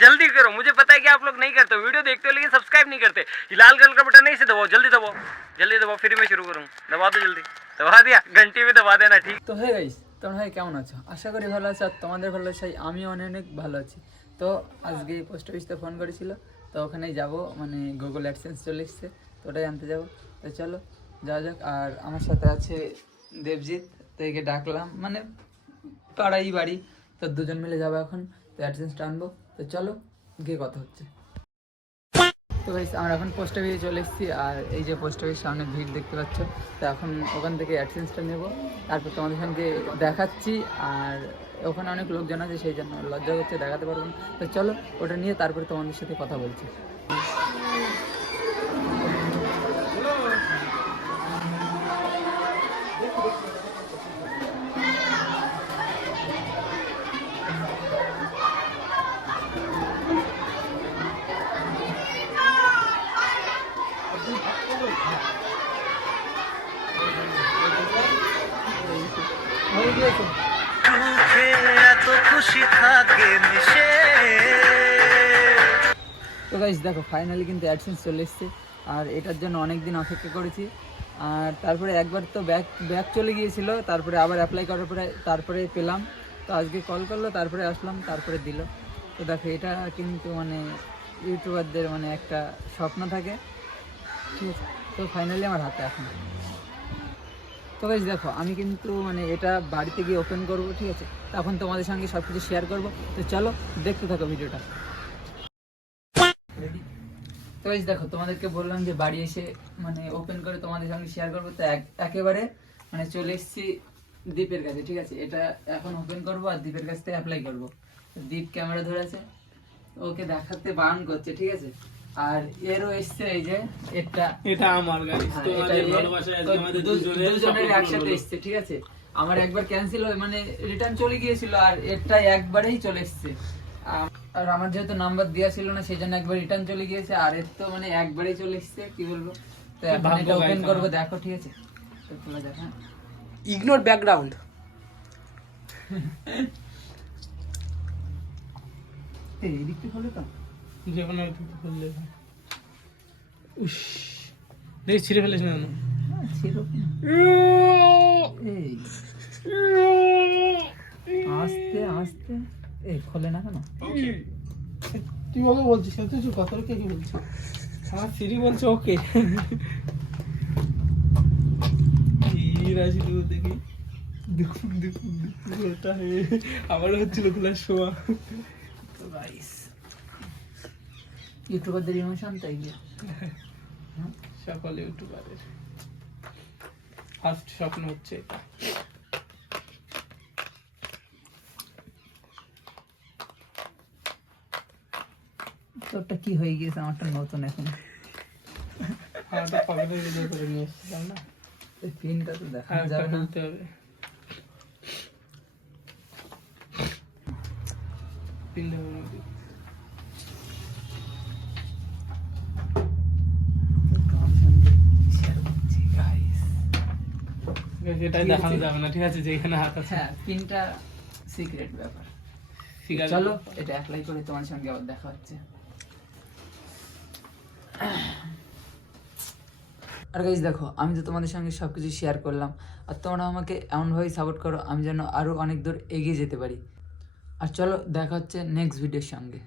जल्दी करो, मुझे पता है कि आप लोग नहीं करते, वीडियो देखते हो लेकिन सब्सक्राइब नहीं करते। लाल कलर का बटन नहीं से दबाओ, जल्दी दबाओ, जल्दी दबाओ, फिर मैं शुरू करूँ। दबा दो जल्दी, दबा दिया, घंटी में दबा देना। ठीक তো হে গাইস, তোমরা ভাই কেমন আছো? আশা করি ভালো আছো, আর তোমাদের ভালো চাই, আমি অনেক অনেক ভালো আছি। তো আজকে পোস্ট অফিসে ফোন করেছিল, তো ওখানেই যাব, মানে গুগল অ্যাডসেন্স চলে এসছে, তো ওটাই আনতে যাব। তো চলো যাওয়া যাক। আর আমার সাথে আছে দেবজিৎ, তো একে ডাকলাম, মানে পাড়াই বাড়ি, তো দুজন মিলে যাবো এখন, তো অ্যাডসেন্সটা আনবো। তো চলো গিয়ে কথা হচ্ছে। তো গাইস আমরা এখন পোস্ট অফিসে চলে এসেছি, আর এই যে পোস্ট অফিস সামনে ভিড় দেখতে পাচ্ছ, তো এখন ওখান থেকে অ্যাডসেন্সটা নেব, তারপর তোমাদের সঙ্গে দেখাচ্ছি। আর ওখানে অনেক লোকজন আছে, সেই জন্য লজ্জা করছে, দেখাতে পারবো না। তো চলো ওটা নিয়ে তারপরে তোমাদের সাথে কথা বলছি। তো গাইস দেখো, ফাইনালি কিন্তু অ্যাডসেন্স চলে এসছে, আর এটার জন্য অনেক দিন অপেক্ষা করেছি। আর তারপরে একবার তো ব্যাক চলে গিয়েছিল, তারপরে আবার অ্যাপ্লাই করার পরে তারপরে পেলাম। তো আজকে কল করলো, তারপরে আসলাম, তারপরে দিল। তো দেখো এটা কিন্তু মানে ইউটিউবারদের মানে একটা স্বপ্ন থাকে, ঠিক আছে। তো ফাইনালি আমার হাতে এখন। তো গাইস দেখো, আমি কিন্তু মানে এটা বাড়িতে গিয়ে ওপেন করবো, ঠিক আছে। তখন তোমাদের সঙ্গে সব কিছু শেয়ার করবো। তো চলো দেখতে থাকো ভিডিওটা। তো গাইস দেখো, তোমাদেরকে বললাম যে বাড়ি এসে মানে ওপেন করে তোমাদের সঙ্গে শেয়ার করবো। তো একেবারে মানে চলে এসেছি দীপের কাছে, ঠিক আছে। এটা এখন ওপেন করবো আর দীপের কাছ থেকে অ্যাপ্লাই করবো। দীপ ক্যামেরা ধরে আছে, ওকে দেখাতে বারণ করছে, ঠিক আছে। আর এরও এসছে এই যে এটা আমার গাড়ি, তোমাদের ভালোবাসা আজকে আমাদের দুজনের একসাথে এসছে, ঠিক আছে। আমার একবার ক্যান্সেল হয়ে মানে রিটার্ন চলে গিয়েছিল, আর এটা একবারেই চলে এসছে। আর আমার যেহেতু নাম্বার দেওয়া ছিল না, সেই জন্য একবার রিটার্ন চলে গিয়েছে, আর এর তো মানে একবারেই চলে এসছে, কি বলবো। তো এখন এটা ওপেন করবো, দেখো, ঠিক আছে। তো খোলা যাক, হ্যাঁ। Ignore background. এই দিকটা খোলে তো, যে কোনো একটু খুললে উস দেখি ছিঁড়ে ফেলিস না কেন? এই আস্তে আস্তে, এই খোলে না কেন? তুই ওকে বলছিস, তুই কত কে কি বলছিস? আমার সিরি বলছে ওকে। রাজি তুই দেখি, দেখুন দেখুন দেখুন, ওটা আমারও হচ্ছিল খোলার সময়। তো গাইস ইউটিউবারদের ইমোশন তাই গিয়ে সকল ইউটিউবারের ফার্স্ট স্বপ্ন হচ্ছে এটা। তোরটা কি হয়ে গিয়েছে, আমারটা নতুন এখন। আমারটা কবে থেকে বের করে নিয়ে এসেছিলাম না, এই পিনটা তো দেখা আর যাবে না। খুলতে হবে, পিন দেবো নাকি? এটাই দেখানো যাবে না, ঠিক আছে, যেখানে হাত আছে। হ্যাঁ, পিনটা সিক্রেট ব্যাপার। চলো এটা অ্যাপ্লাই করে তোমার সঙ্গে আবার দেখা হচ্ছে। আর গাইস দেখো, আমি তো তোমাদের সঙ্গে সব কিছু শেয়ার করলাম, আর তোমরা আমাকে এমনভাবেই সাপোর্ট করো আমি যেন আরও অনেক দূর এগিয়ে যেতে পারি। আর চলো দেখা হচ্ছে নেক্সট ভিডিওর সঙ্গে।